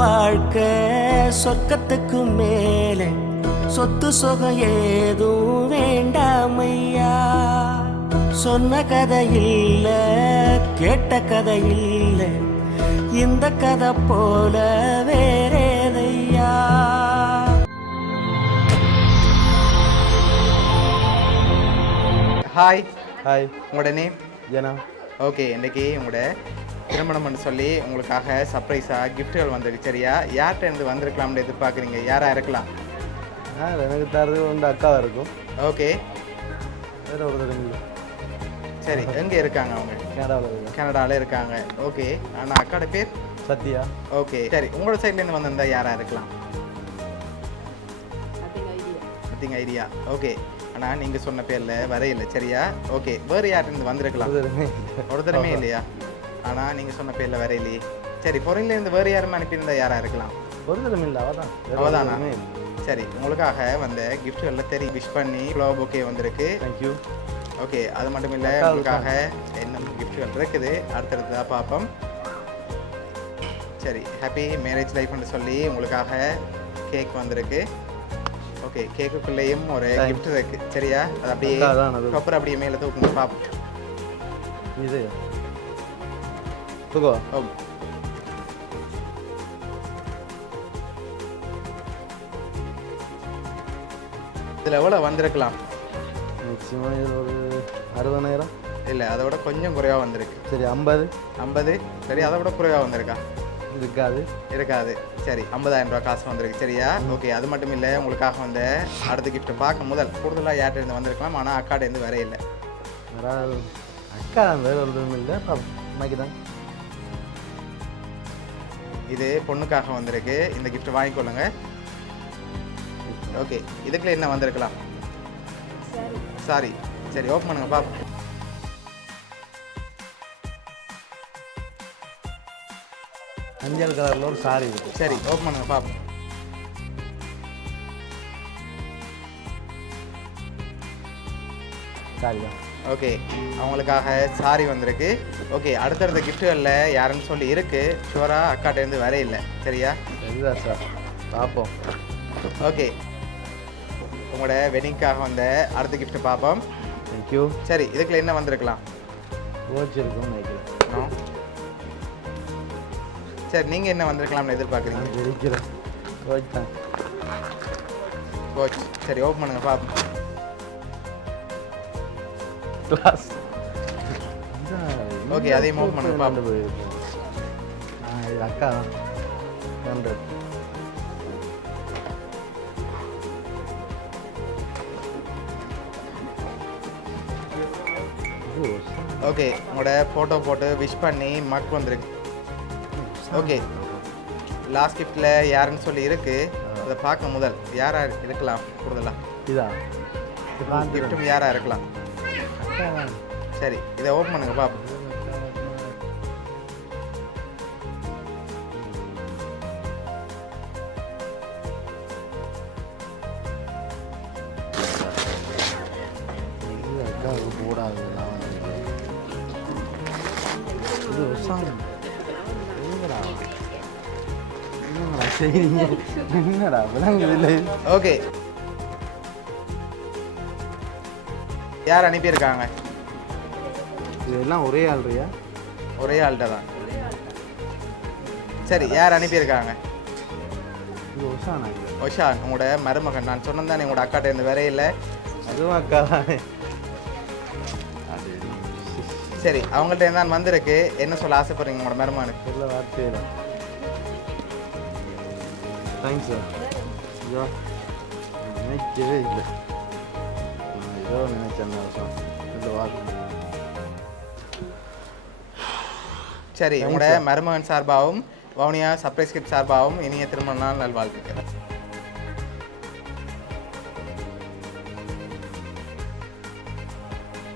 வாழ்க்கை சொர்க்கத்துக்கு மேலே சொத்து சுகம் ஏதும் வேண்டாமையா. சொன்ன கதை இல்ல கேட்ட கதை இல்ல இந்த கதை போல வேறேதையா. ஹாய் ஹாய், உங்களோட நேம்? ஜனா. ஓகே, இன்றைக்கி உங்களோட திருமணம்னு சொல்லி உங்களுக்காக சர்ப்ரைஸாக கிஃப்ட்டுகள் வந்திருக்கு. சரியா? யார்கிட்ட இருந்து வந்திருக்கலாம்னு எதிர்பார்க்குறீங்க? யாராக இருக்கலாம்? எனக்கு தரது வந்து அக்காவாக இருக்கும். ஓகே, வேறு ஒரு தடவை. சரி, எங்கே இருக்காங்க அவங்க? கனடாவில் இருக்கு. கனடாவில் இருக்காங்க. ஓகே, ஆனால் அக்காவோட பேர்? சத்யா. ஓகே, சரி, உங்களோட சைட்லேருந்து வந்திருந்தா யாராக இருக்கலாம்? Nothing idea. ஓகே, ஆனால் நீங்கள் சொன்ன பேரில் வரையில்லை. சரியா? ஓகே, வேறு யார்கிட்ட வந்திருக்கலாம்? ஒரு தடமே இல்லையா? ஆனால் நீங்கள் சொன்ன பேரில் வரையிலையே. சரி, பொருளிலேருந்து வேறு யாரும் அனுப்பியிருந்தா யாராக இருக்கலாம்? ஒரு தடவை இல்லை, அவதான். அவதானா? சரி, உங்களுக்காக வந்த கிஃப்ட்டுகளில் தெரிய விஷ் பண்ணி ஃப்ளவர் பொக்கே வந்திருக்கு. தேங்க்யூ. ஓகே, அது மட்டும் இல்லை, உங்களுக்காக என்ன கிஃப்ட்டுகள் இருக்குது அடுத்தடுத்ததாக பார்ப்போம். சரி, ஹாப்பி மேரேஜ் லைஃப்னு சொல்லி உங்களுக்காக கேக் வந்திருக்கு. ஓகே, கேக்குக்குள்ளேயும் ஒரு கிஃப்ட் இருக்கு. சரியா? அது அப்படியே அப்புறம் அப்படியே மேலே தூக்குங்க பார்ப்போம். இது தூக்குவா? ஓ, இதில் எவ்வளோ வந்திருக்கலாம்? மேக்ஸிமம் இது ஒரு 60,000. இல்லை, அதை விட கொஞ்சம் குறைவாக வந்திருக்கு. சரி, 50. 50? சரி, அதை விட குறைவாக வந்திருக்கா? இருக்காது. இருக்காது. சரி, 50,000 ரூபா காசு வந்திருக்கு. சரியா? ஓகே, அது மட்டும் இல்லை, உங்களுக்காக வந்து அடுத்த கிஃப்ட் பார்க்க முதல் கூடுதலாக யார்கிட்ட இருந்து வந்திருக்கலாம், ஆனால் அக்காட்ட இருந்து வேற இல்லை. அக்கா வேறு ஒரு தடவை இல்லை, அம்மாக்கு தான். இது பொண்ணுக்காக வந்திருக்கு. இந்த கிஃப்ட் வாங்கிக்கொள்ளுங்க. ஓகே, இதுக்குள்ள என்ன வந்திருக்கலாம்? சாரி. சரி, ஓப்பன் பண்ணுங்க பாப்போம். மஞ்சள் கலரில் ஒரு சாரி இருக்கு. சரி, ஓப்பன் பண்ணுங்க பாப்போம். சாரி தான். ஓகே, அவங்களுக்காக சாரி வந்திருக்கு. ஓகே, அடுத்தடுத்த கிஃப்ட்டுகளில் யாருன்னு சொல்லி இருக்கு. ஷுவராக அக்காட்டேருந்து வர இல்லை. சரியா? இதுதான் சார், பார்ப்போம். ஓகே, உங்களோட வெட்டிங்காக வந்த அடுத்த கிஃப்ட் பார்ப்போம். தேங்க்யூ. சரி, இதுக்குள்ள என்ன வந்திருக்கலாம்? வாட்ச் இருக்கும்னு நினைக்கிறேன். சரி, நீங்கள் என்ன வந்திருக்கலாம்னு எதிர்பார்க்குறீங்க? இருக்கிறேன். வாட்ச் தான். வாட்ச். சரி, ஓப்பன் பண்ணுங்க பார்ப்போம். கிளாஸ். ஓகே, அதையும் ஓப்பன் பண்ணுங்க பார்ப்போம். இது அக்கா தான். 100. ஓகே, உங்களோட ஃபோட்டோ போட்டு விஷ் பண்ணி மக் வந்திருக்கு. ஓகே, லாஸ்ட் கிஃப்ட்டில் யாருன்னு சொல்லி இருக்கு. அதை பார்க்க முதல் யாராக இருக்கலாம்? கூடுதலாக இதா கிஃப்ட்டும் யாராக இருக்கலாம்? சரி, இதை ஓப்பன் பண்ணுங்க பாப்போம். போடாது. இது விசாரம் என்னடா விளங்குதில்லை. ஓகே, யார் அனுப்பியிருக்காங்க? இதெல்லாம் ஒரே ஆள்றியா? ஒரே ஆள்கிட்ட தான். சரி, யார் அனுப்பியிருக்காங்க? இது உஷானா? ஒஷான், உங்களோட மருமகன். நான் சொன்னேன் தானே உங்களோட அக்காட்ட இருந்து வேற இல்லை. அதுவும் அக்கா தானே. சரி, அவங்கள்ட்ட தான் வந்திருக்கு. என்ன சொல்ல ஆசைப்படுறீங்க உங்களோட மருமகனுக்கு? சொல்ல வார்த்தையில. Thanks sir. ஐயோ, நினைக்கவே இல்லை. ஏதோ நினைச்சேன் வருஷம் இந்த வார்த்தை. சரி, உங்களோட மருமகன் சார்பாகவும் வவுனியா சர்ப்ரைஸ் கிட் சார்பாகவும் இனிய திருமண நாள் நல்வாழ்த்துக்கள்.